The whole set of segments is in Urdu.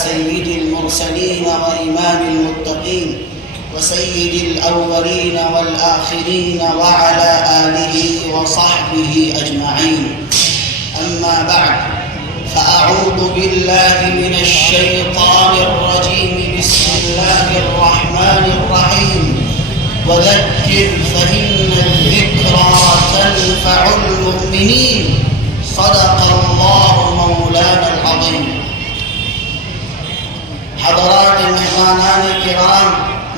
سيد المرسلين وإمام المتقين وسيد الأولين والآخرين وعلى آله وصحبه أجمعين. أما بعد، فأعوذ بالله من الشيطان الرجيم. بسم الله الرحمن الرحيم. وذكر فإن الذكرى تنفع المؤمنين. صدق الله مولانا العظيم. حضرات مہمانان کرام،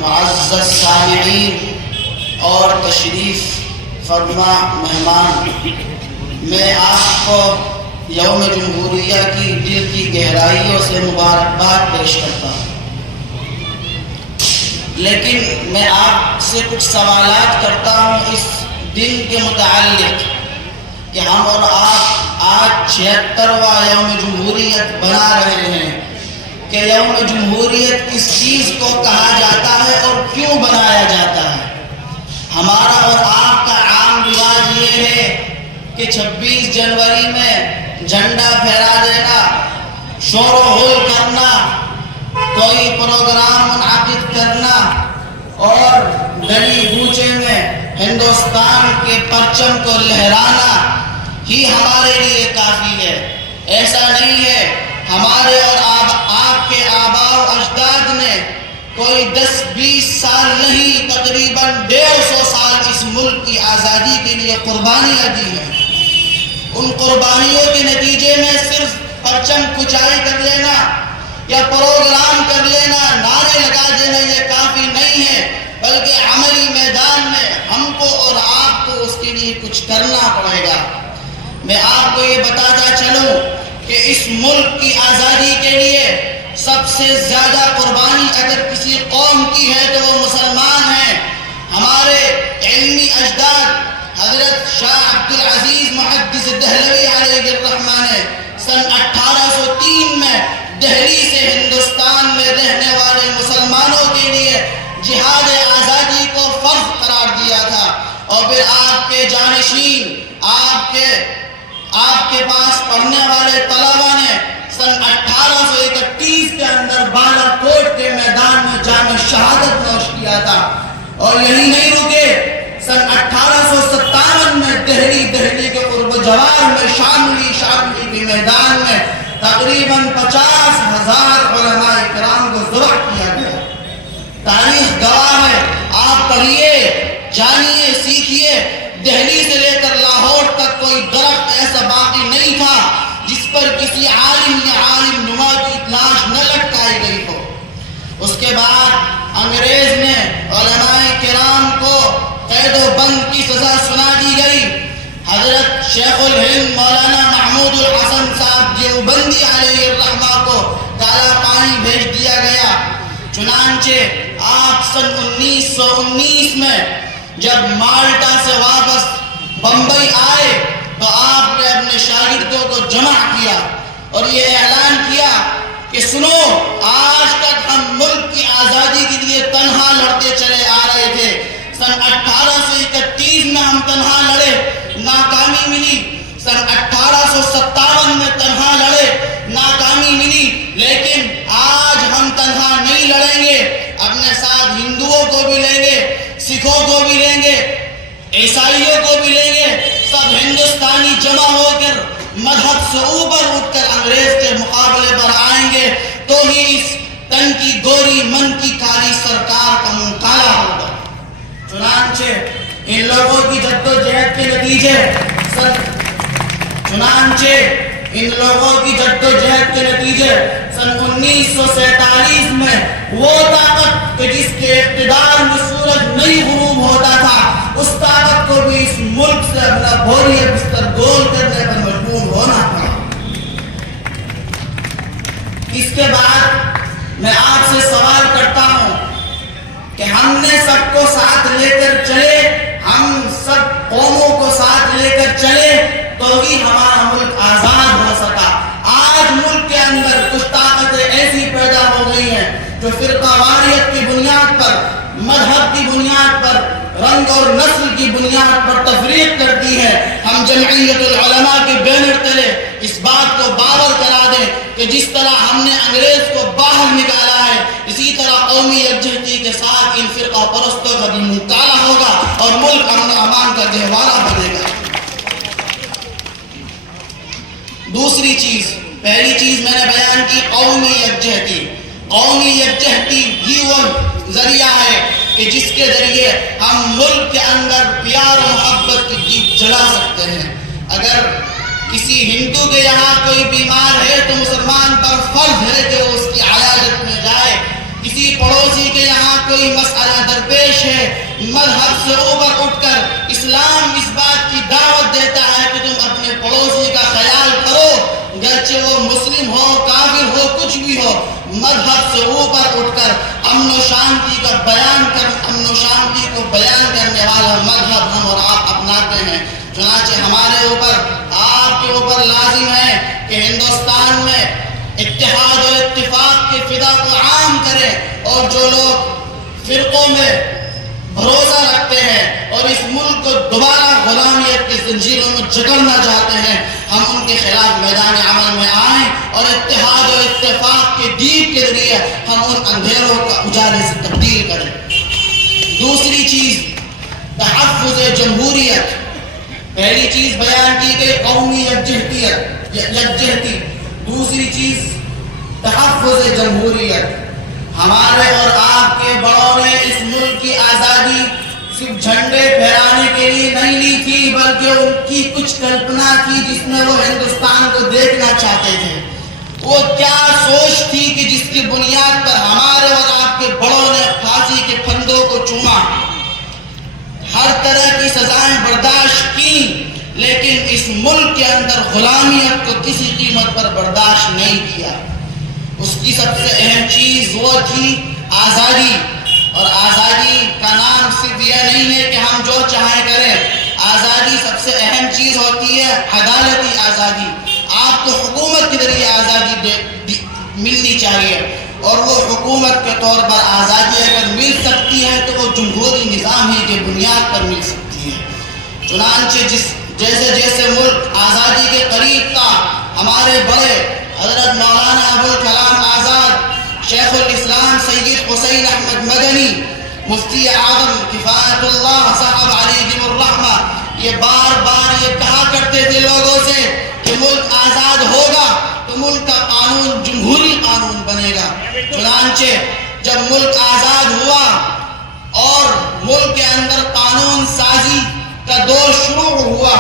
معزز سامعین اور تشریف فرما مہمان، میں آپ کو یوم جمہوریہ کی دل کی گہرائیوں سے مبارکباد پیش کرتا ہوں، لیکن میں آپ سے کچھ سوالات کرتا ہوں اس دن کے متعلق کہ ہم اور آپ آج 76واں یوم جمہوریت بنا رہے ہیں کہ یوم جمہوریت کس چیز کو کہا جاتا ہے اور کیوں بنایا جاتا ہے۔ ہمارا اور آپ کا عام رواج یہ ہے کہ 26 جنوری میں جھنڈا پھہرا دینا، شور و غل کرنا، کوئی پروگرام منعقد کرنا اور گلی کوچے میں ہندوستان کے پرچم کو لہرانا ہی ہمارے لیے کافی ہے۔ ایسا نہیں ہے۔ ہمارے اور آپ کے آباء و اجداد نے کوئی 10-20 سال نہیں، تقریباً 150 سال اس ملک کی آزادی کے لیے قربانیاں دی ہیں۔ ان قربانیوں کے نتیجے میں صرف پرچم کچائی کر لینا یا پروگرام کر لینا، نعرے لگا دینا یہ کافی نہیں ہے، بلکہ عملی میدان میں ہم کو اور آپ کو اس کے لیے کچھ کرنا پڑے گا۔ میں آپ کو یہ بتاتا چلوں کہ اس ملک کی آزادی کے لیے سب سے زیادہ قربانی اگر کسی قوم کی ہے تو وہ مسلمان ہیں۔ ہمارے علمی اجداد حضرت شاہ عبدالعزیز محدث دہلوی علیہ الرحمہ نے سن 1803 میں دہلی سے ہندوستان میں رہنے والے مسلمانوں کے لیے جہاد آزادی کو فرض قرار دیا تھا، اور پھر آپ کے جانشین، آپ کے پاس پڑھنے والے طلبہ نے سن 1831 کے اندر بالا کوٹ کے میدان میں جام شہادت نوش کیا تھا، اور یہی نہیں رکے۔ سن 1857 میں دہلی کے قرب جوار میں شاملی کے میدان میں تقریباً 50,000 علماء کرام کو ذبح کیا گیا۔ تاریخ گواہ ہے، آپ پڑھیے، جانیے، سیکھیے۔ دہلی سے لے کر لاہور تک کوئی درخت ایسا باقی نہیں تھا جس پر کسی عالم یا عالم نما کی لاش نہ لٹکائی گئی ہو۔ اس کے بعد انگریز نے علماء کرام کو قید و بند کی سزا سنا دی گئی۔ حضرت شیخ الہند مولانا محمود الحسن صاحب دیوبندی علیہ الرحمہ کو کالا پانی بھیج دیا گیا۔ چنانچہ آپ سن 1919 میں جب مالٹا سے واپس بمبئی آئے تو آپ نے اپنے شاگردوں کو جمع کیا اور یہ اعلان کیا کہ سنو، آج تک ہم ملک کی آزادی کے لیے تنہا لڑتے چلے آ رہے تھے۔ سن 1831 میں ہم تنہا لڑے، ناکامی ملی۔ سن 1857 میں تنہا لڑے، ناکامی ملی۔ لیکن آج ہم تنہا نہیں لڑیں گے، اپنے ساتھ ہندوؤں کو بھی لیں گے، سکھوں کو بھی لیں گے، عیسائیوں کو بھی لیں گے۔ سب ہندوستانی جمع ہو کر مذہب سے اوپر اٹھ کر انگریز کے مقابلے پر آئیں گے، تو ہی اس تن کی گوری من کی کالی سرکار کا منہ کالا ہوگا۔ چنانچہ ان لوگوں کی جدوجہد کے نتیجے سن 1947 میں وہ طاقت کہ جس کے اقتدار میں سورج نہیں غروب ہوتا تھا، اس طاقت کو بھی اس ملک سے اپنا بوریہ بستر گول کرنے پر مجبور ہونا پڑا۔ اس کے بعد میں آپ سے سوال کرتا ہوں کہ ہم نے سب کو ساتھ لے کر چلے، ہم سب قوموں کو ساتھ لے کر چلے تو ہی ہمارا ملک آزاد ہو سکا۔ آج ملک کے اندر کچھ طاقتیں ایسی پیدا ہو گئی ہیں جو فرقہ واریت کی بنیاد پر، مذہب کی بنیاد پر، رنگ اور نسل کی بنیاد پر تفریق کرتی ہے، ہم جمعیت العلماء کے بینر تلے اس بات کو باور کرا دیں کہ جس طرح ہم نے انگریز کو باہر نکالا ہے، اسی طرح قومی یکجہتی کے ساتھ ان فرقہ پرستوں کا بھی منہ کالا ہوگا اور ملک امن و امان کا گہوارہ بنے گا۔ دوسری چیز، پہلی چیز میں نے بیان کی قومی یکجہتی۔ قومی یکجہتی ہی وہ ذریعہ ہے کہ جس کے ذریعے ہم ملک کے اندر پیار و محبت کی دیپ جلا سکتے ہیں۔ اگر کسی ہندو کے یہاں کوئی بیمار ہے تو مسلمان پر فرض ہے کہ وہ اس کی عیادت میں جائے۔ کسی پڑوسی کے یہاں کوئی مسئلہ درپیش ہے، مذہب سے اوپر اٹھ کر اسلام اس بات کی دعوت دیتا ہے کہ تم اپنے پڑوسی کا خیال کرو، گرچہ وہ مسلم ہو، کافر ہو، کچھ بھی ہو، مذہب سے اوپر اٹھ کر امن و شانتی کو بیان کرنے والا مذہب ہم اور آپ اپناتے ہیں۔ چنانچہ ہمارے اوپر، آپ کے اوپر لازم ہے کہ ہندوستان میں اتحاد و اتفاق کے فضا کو عام کریں، اور جو لوگ فرقوں میں بھروسہ رکھتے ہیں اور اس ملک کو دوبارہ غلامیت کی زنجیروں میں جکڑنا چاہتے ہیں، ہم ان کے خلاف میدان عمل میں آئیں اور اتحاد و اتفاق کے دیپ کے ذریعے ہم ان اندھیروں کا اجالے سے تبدیل کریں۔ دوسری چیز، تحفظ جمہوریت۔ پہلی چیز بیان کی گئی قومی یکجہتی، دوسری چیز تحفظ جمہوریت۔ ہمارے اور آپ کے بڑوں نے اس ملک کی آزادی صرف جھنڈے پھہرانے کے لیے نہیں لی تھی، بلکہ ان کی کچھ کلپنا تھی جس میں وہ ہندوستان کو دیکھنا چاہتے تھے۔ وہ کیا سوچ تھی کہ جس کی بنیاد پر ہمارے اور آپ کے بڑوں نے پھانسی کے پھندوں کو چوما، ہر طرح کی سزائیں برداشت کی، لیکن اس ملک کے اندر غلامیت کو کسی قیمت پر برداشت نہیں کیا۔ اس کی سب سے اہم چیز وہ تھی آزادی، اور آزادی کا نام صرف یہ نہیں ہے کہ ہم جو چاہیں کریں۔ آزادی سب سے اہم چیز ہوتی ہے عدالتی آزادی۔ آپ کو حکومت کے ذریعے آزادی ملنی چاہیے، اور وہ حکومت کے طور پر آزادی اگر مل سکتی ہے تو وہ جمہوری نظام ہی کے بنیاد پر مل سکتی ہے۔ چنانچہ جیسے جیسے ملک آزادی کے قریب تھا، ہمارے بڑے حضرت مولانا ابوالکلام آزاد، شیخ الاسلام سید حسین احمد مدنی، مفتی اعظم کفایت اللہ صاحب علیہ الرحمہ، یہ بار بار یہ کہا کرتے تھے لوگوں سے کہ ملک آزاد ہوگا تو ملک کا قانون جمہوری قانون بنے گا۔ چنانچہ جب ملک آزاد ہوا اور ملک کے اندر قانون سازی کا دور شروع ہوا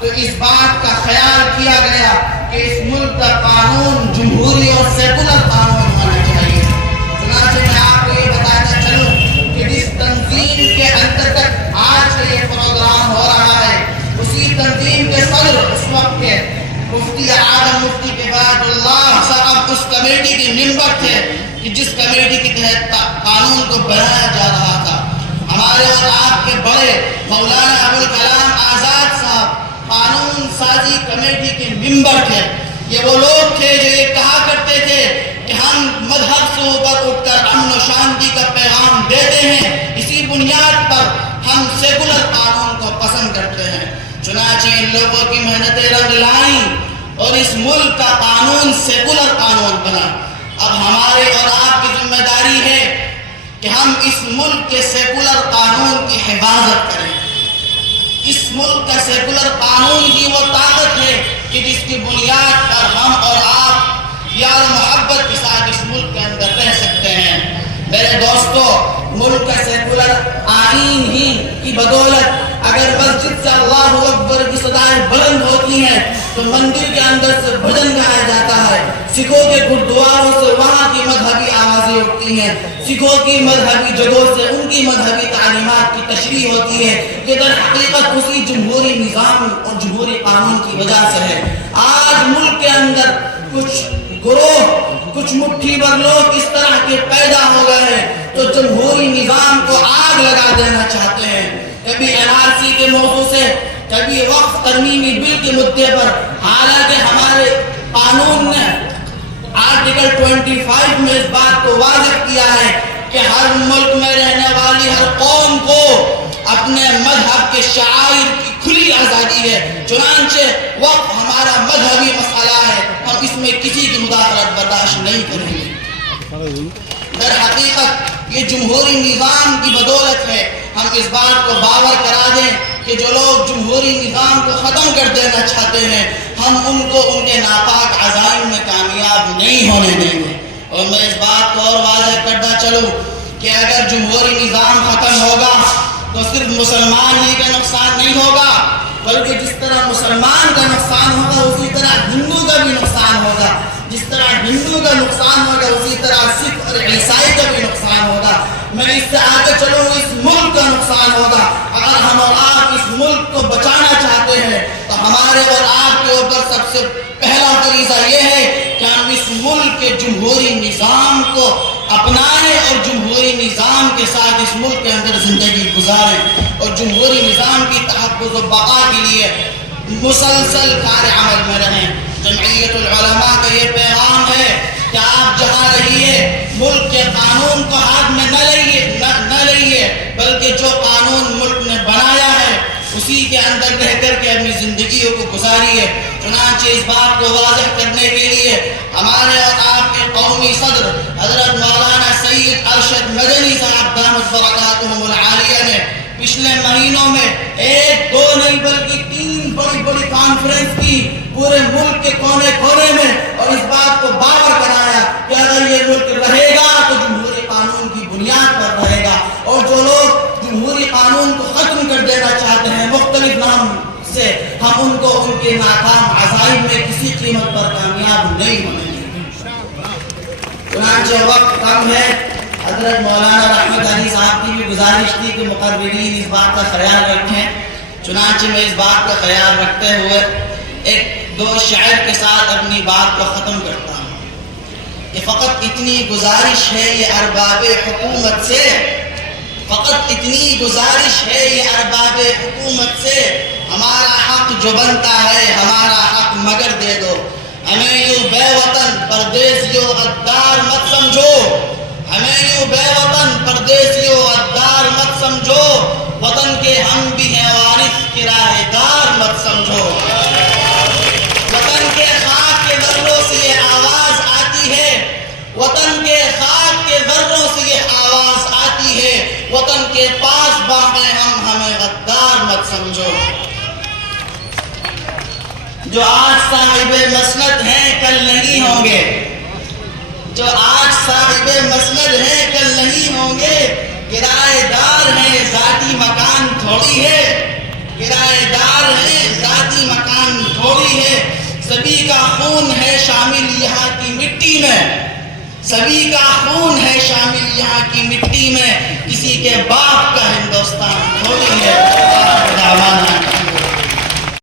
تو اس بات کا خیال کیا گیا کہ اس ملک کا قانون جمہوری اور سیکولر قانون ہونا چاہیے۔ چنانچہ میں آپ کو یہ بتانا چلوں کہ جس تنظیم کے انترگت آج کا یہ پروگرام ہو رہا ہے، اسی تنظیم کے صدر اس وقت کے مفتی اعظم مفتی کفایت اللہ صاحب اس کمیٹی کے ممبر تھے کہ جس کمیٹی کے تحت قانون کو بنایا جا رہا تھا۔ ہمارے اور آپ کے بڑے مولانا ابوالکلام آزاد صاحب قانون سازی کمیٹی کے ممبر تھے۔ یہ وہ لوگ تھے جو یہ کہا کرتے تھے کہ ہم مذہب سے اوپر اٹھ کر امن و شانتی کا پیغام دیتے ہیں، اسی بنیاد پر ہم سیکولر قانون کو پسند کرتے ہیں۔ چنانچہ ان لوگوں کی محنتیں رنگ لائیں اور اس ملک کا قانون سیکولر قانون بنا۔ اب ہمارے اور آپ کی ذمہ داری ہے کہ ہم اس ملک کے سیکولر قانون کی حفاظت کریں۔ اس ملک کا سیکولر قانون ہی وہ طاقت ہے کہ جس کی بنیاد پر ہم اور آپ پیار و محبت کے ساتھ اس ملک کے اندر رہ سکتے ہیں۔ میرے دوستو، ملک کا سیکولر آئین ہی کی بدولت اگر مسجد سے اللہ اکبر کی صدائیں بلند ہوتی ہیں تو مندر کے اندر سے بھجن گایا جاتا ہے، سکھوں کے گردواروں سے وہاں کی مذہبی آوازیں اٹھتی ہیں، سکھوں کی مذہبی جگہوں سے ان کی مذہبی تعلیمات کی تشریح ہوتی ہے۔ یہ در حقیقت اسی جمہوری نظام اور جمہوری قانون کی وجہ سے ہے۔ آج ملک کے اندر کچھ گروہ، کچھ مٹھی بھر لوگ اس طرح کے پیدا ہو گئے ہیں تو جمہوری نظام کو آگ لگا دینا چاہتے ہیں، کبھی NRC کے موضوع سے، کبھی وقف ترمیمی بل کے مدعے پر، حالانکہ ہمارے قانون نے آرٹیکل 25 میں اس بات کو واضح کیا ہے کہ ہر ملک میں رہنے والی ہر قوم کو اپنے مذہب کے شعائر کی کھلی آزادی ہے، چنانچہ وقت ہمارا مذہبی مسئلہ ہے، ہم اس میں کسی کی مداخلت برداشت نہیں کریں گے۔ در حقیقت یہ جمہوری نظام کی بدولت ہے، ہم اس بات کو باور کرا دیں کہ جو لوگ جمہوری نظام کو ختم کر دینا چاہتے ہیں، ہم ان کو ان کے ناپاک عزائم میں کامیاب نہیں ہونے دیں گے۔ اور میں اس بات کو اور واضح کرتا چلوں کہ اگر جمہوری نظام ختم ہوگا تو صرف مسلمان ہی کا نقصان نہیں ہوگا، بلکہ جس طرح مسلمان کا نقصان ہوگا اسی طرح ہندو کا بھی نقصان ہوگا، جس طرح ہندو کا نقصان ہوگا اسی طرح سکھ اور عیسائی کا بھی نقصان ہوگا۔ میں اس سے آگے چلوں، اس ملک کا نقصان ہوگا۔ اگر ہم اور آپ اس ملک کو بچانا چاہتے ہیں تو ہمارے اور آپ کے اوپر سب سے پہلا فریضہ یہ ہے کہ ہم اس ملک کے جمہوری نظام کو اپنائیں اور جمہوری نظام کے ساتھ اس ملک کے اندر زندگی گزاریں، اور جمہوری نظام کی تحفظ و بقا کے لیے مسلسل کار عمل میں رہیں۔ جمعیت العلماء کا یہ پیغام ہے کہ آپ جہاں رہیے ملک کے قانون کو ہاتھ میں نہ لئیے، بلکہ جو قانون ملک نے بنایا ہے اسی کے اندر رہ کر کے اپنی زندگیوں کو گزاریے۔ چنانچہ اس بات کو واضح کرنے کے لیے ہمارے اور آپ کے قومی صدر حضرت مولانا سید ارشد مدنی صاحب دامت برکاتہم العالیہ نے پچھلے مہینوں میں ایک دو نہیں بلکہ 3 بڑی بڑی کانفرنس کی پورے ملک کے کونے کونے میں، اور اس بات کو باور کرایا کہ اگر یہ ملک رہے گا تو جمہوری قانون کی بنیاد پر رہے گا، اور جو لوگ جمہوری قانون کو ختم کر دینا چاہتے ہیں مختلف نام سے، ہم ان کو ان کے ناکام عزائم میں کسی قیمت پر کامیاب نہیں ہونے دیں گے۔ چنانچہ وقت کم ہے، حضرت مولانا رحمت علی صاحب کی بھی گزارش تھی کہ مقررین اس بات کا خیال رکھیں۔ چنانچہ میں اس بات کا خیال رکھتے ہوئے ایک دو شعر کے ساتھ اپنی بات کو ختم کرتا ہوں کہ فقط اتنی گزارش ہے یہ ارباب حکومت سے، فقط اتنی گزارش ہے یہ ارباب حکومت سے، ہمارا حق جو بنتا ہے ہمارا حق مگر دے دو، ہمیں یوں بے وطن پردیسیوں غدار مت سمجھو، ہمیں یوں بے وطن پردیسیوں غدار مت سمجھو، وطن کے ہم بھی ہیں وارث کرایہ دار مت سمجھو۔ وطن کے خاک کے ذروں سے یہ آواز آتی ہے، وطن کے خاک کے ذروں سے یہ آواز آتی ہے، وطن کے پاس باقی ہم ہمیں غدار مت سمجھو۔ جو آج صاحب مسند ہیں کل نہیں ہوں گے، جو آج صاحب مسند ہیں کل نہیں ہوں گے، کرایہ دار ہیں ذاتی مکان تھوڑی ہے، کرایہ دار ہیں ذاتی مکان تھوڑی ہے، سبھی کا خون ہے شامل یہاں کی مٹی میں، سبھی کا خون ہے شامل یہاں کی مٹی میں، کسی کے باپ کا ہندوستان تھوڑی ہے۔